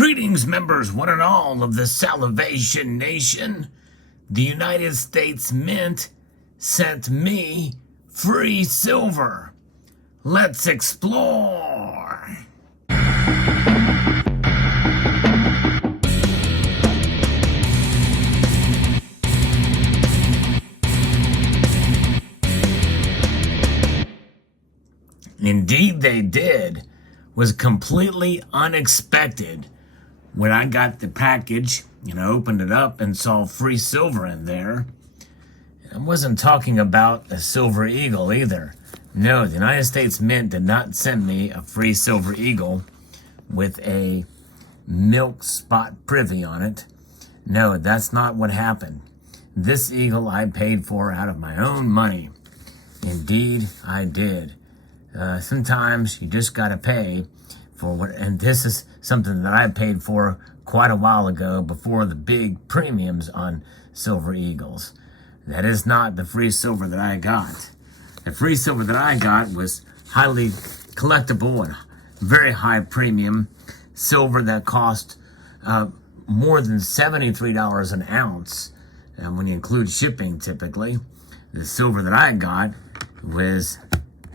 Greetings, members, one and all of the Salivation Nation. The United States Mint sent me free silver. Let's explore. Indeed, they did. Was completely unexpected. When I got the package, opened it up and saw free silver in there. I wasn't talking about a silver eagle either. No, the United States Mint did not send me a free silver eagle with a milk spot privy on it. No, that's not what happened. This eagle I paid for out of my own money. Indeed, I did. Sometimes you just gotta pay for what, and this is something that I paid for quite a while ago before the big premiums on silver eagles. That is not the free silver that I got. The free silver that I got was highly collectible and very high premium silver that cost more than $73 an ounce when you include shipping typically. The silver that I got was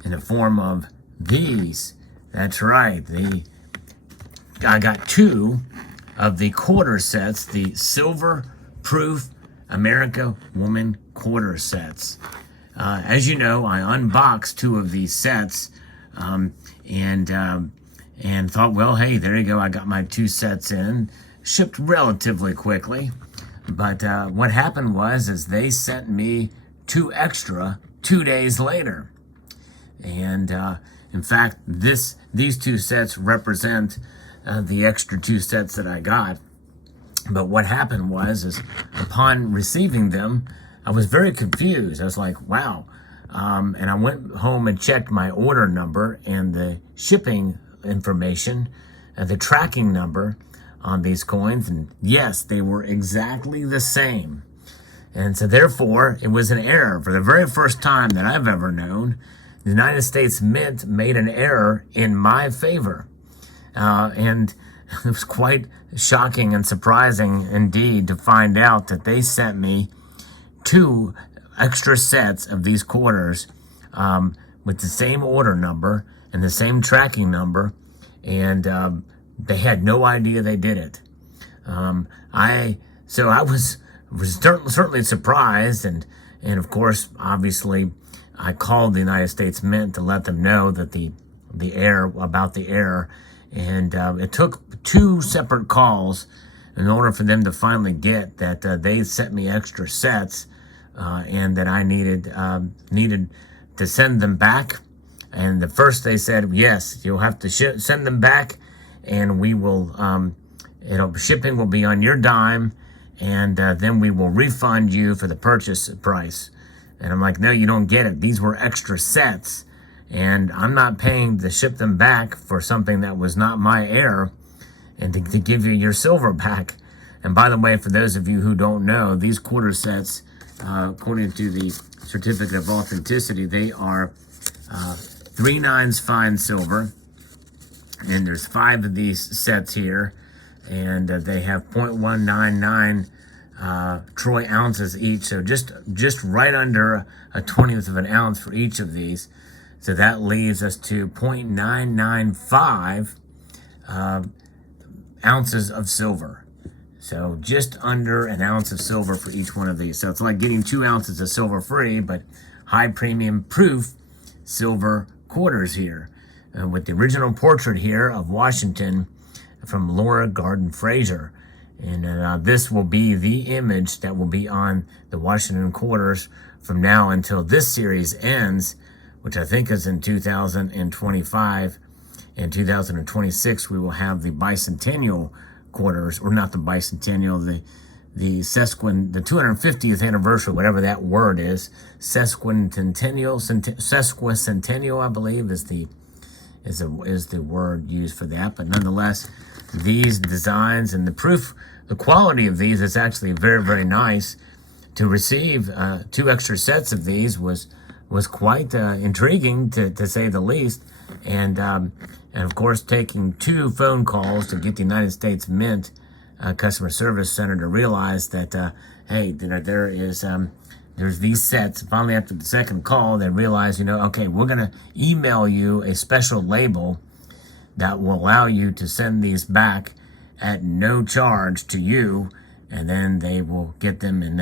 in the form of these. That's right. I got two of the quarter sets, the silver proof America Woman quarter sets. As you know, I unboxed two of these sets and thought, well, hey, there you go. I got my two sets in, shipped relatively quickly. But what happened was they sent me two extra 2 days later. And in fact, these two sets represent the extra two sets that I got. But what happened was upon receiving them, I was very confused. I was like, wow. And I went home and checked my order number and the shipping information, the tracking number on these coins. And yes, they were exactly the same. And so therefore, it was an error. For the very first time that I've ever known, the United States Mint made an error in my favor. And it was quite shocking and surprising indeed to find out that they sent me two extra sets of these quarters with the same order number and the same tracking number, and they had no idea they did it. I was certainly surprised, and of course, obviously, I called the United States Mint to let them know that the error, and it took two separate calls in order for them to finally get that they sent me extra sets and that I needed to send them back. And the first they said, yes, you'll have to send them back, and we will shipping will be on your dime, and then we will refund you for the purchase price. And I'm like, no, you don't get it. These were extra sets, and I'm not paying to ship them back for something that was not my error, and to give you your silver back. And by the way, for those of you who don't know, these quarter sets, according to the certificate of authenticity, they are 3/9 fine silver, and there's 5 of these sets here, and they have 0.199 troy ounces each, so just right under a 20th of an ounce for each of these. So that leaves us to 0.995 ounces of silver. So just under an ounce of silver for each one of these. So it's like getting 2 ounces of silver free, but high premium proof silver quarters here. With the original portrait here of Washington from Laura Garden Fraser. And this will be the image that will be on the Washington quarters from now until this series ends, which I think is in 2025. In 2026, we will have the bicentennial quarters, or not the bicentennial, the 250th anniversary, whatever that word is, sesquicentennial, I believe, is the word used for that. But nonetheless, these designs and the quality of these is actually very, very nice. To receive 2 extra sets of these was was quite intriguing to say the least. And of course, taking 2 phone calls to get the United States Mint customer service center to realize that, hey, there's these sets. Finally, after the second call, they realized, okay, we're going to email you a special label that will allow you to send these back at no charge to you, and then they will get them, and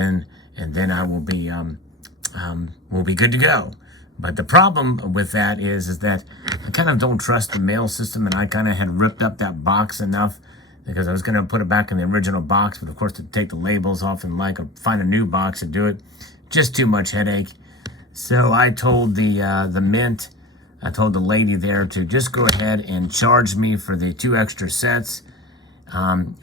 then I will be we'll be good to go. But the problem with that is that I kind of don't trust the mail system, and I kind of had ripped up that box enough because I was going to put it back in the original box, but of course to take the labels off and find a new box to do it, just too much headache. So I told the Mint, I told the lady there to just go ahead and charge me for the 2 extra sets,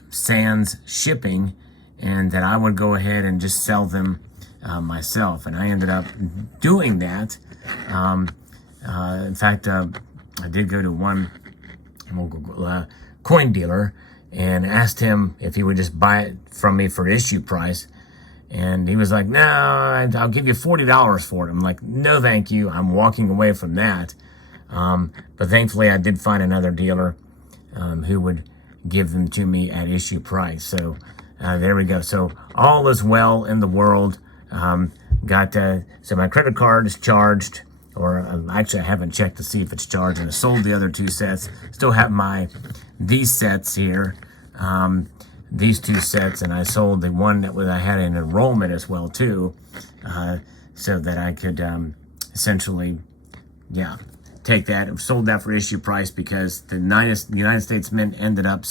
sans shipping, and that I would go ahead and just sell them myself. And I ended up doing that. In fact, I did go to one coin dealer and asked him if he would just buy it from me for issue price. And he was like, no, I'll give you $40 for it. I'm like, no, thank you. I'm walking away from that. But thankfully, I did find another dealer who would give them to me at issue price. So there we go. So all is well in the world. So my credit card is charged, or actually I haven't checked to see if it's charged, and I sold the other 2 sets. Still have these sets here, these 2 sets, and I sold the one that I had an enrollment as well too, so that I could essentially, take that. Sold that for issue price because the United States Mint ended up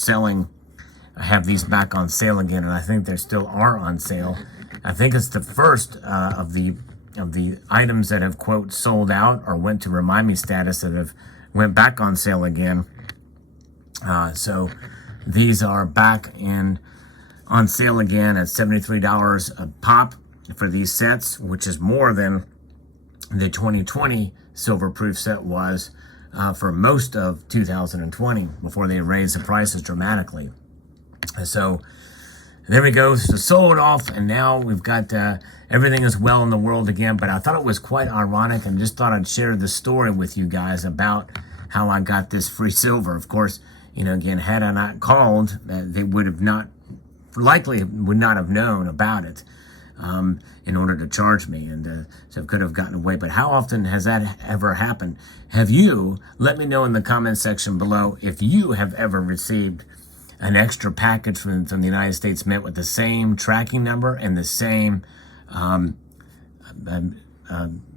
have these back on sale again, and I think they still are on sale. I think it's the first of the items that have, quote, sold out or went to remind me status that have went back on sale again. So these are back on sale again at $73 a pop for these sets, which is more than the 2020 silver proof set was for most of 2020 before they raised the prices dramatically. So there we go. So sold off, and now we've got everything is well in the world again. But I thought it was quite ironic, and just thought I'd share the story with you guys about how I got this free silver. Of course, again, had I not called, they would not have known about it in order to charge me, and so could have gotten away. But how often has that ever happened? Have you? Let me know in the comment section below if you have ever received an extra package from the United States Mint with the same tracking number and the same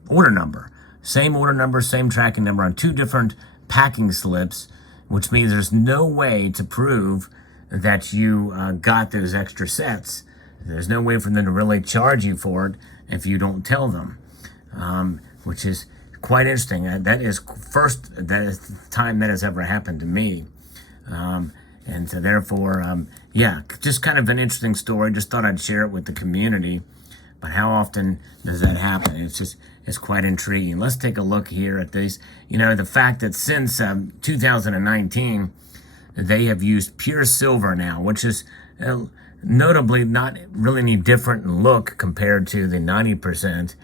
order number. Same order number, same tracking number on 2 different packing slips, which means there's no way to prove that you got those extra sets. There's no way for them to really charge you for it if you don't tell them, which is quite interesting. That is the time that has ever happened to me. And so therefore, just kind of an interesting story. Just thought I'd share it with the community. But how often does that happen? It's quite intriguing. Let's take a look here at these. The fact that since 2019, they have used pure silver now, which is notably not really any different in look compared to the 90%.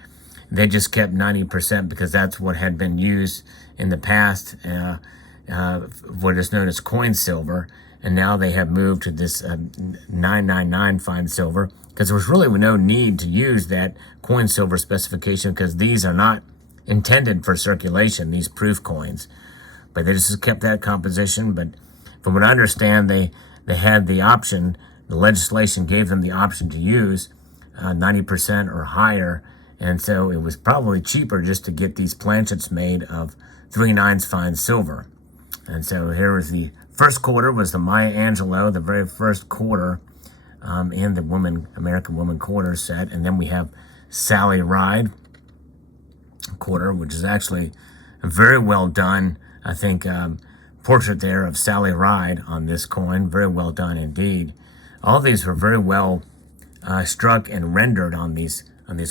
They just kept 90% because that's what had been used in the past, what is known as coin silver. And now they have moved to this 999 fine silver, because there was really no need to use that coin silver specification, because these are not intended for circulation, these proof coins. But they just kept that composition. But from what I understand, they had the option, the legislation gave them the option to use 90% or higher. And so it was probably cheaper just to get these planchets made of 3/9 fine silver. And so here was the first quarter, was the Maya Angelou, the very first quarter in the American Woman quarter set. And then we have Sally Ride quarter, which is actually very well done. I think portrait there of Sally Ride on this coin. Very well done indeed. All these were very well struck and rendered on these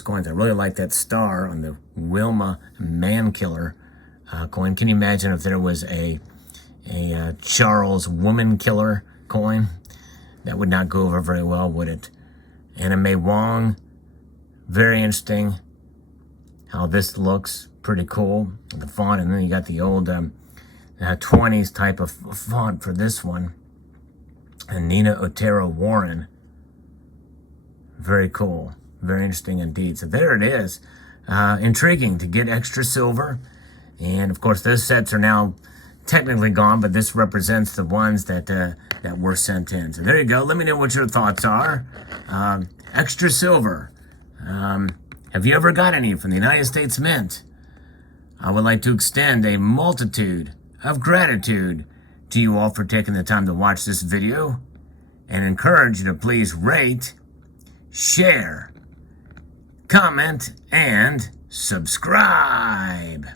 coins. I really like that star on the Wilma Mankiller coin. Can you imagine if there was a Charles Woman Killer coin? That would not go over very well, would it? Anna May Wong, very interesting. how this looks. Pretty cool, the font. And then you got the old 20s type of font for this one. And Nina Otero Warren. Very cool. Very interesting indeed. So there it is. Intriguing to get extra silver. And of course, those sets are now technically gone, but this represents the ones that were sent in. So there you go. Let me know what your thoughts are. Extra silver. Have you ever got any from the United States Mint? I would like to extend a multitude of gratitude to you all for taking the time to watch this video, and encourage you to please rate, share, comment, and subscribe.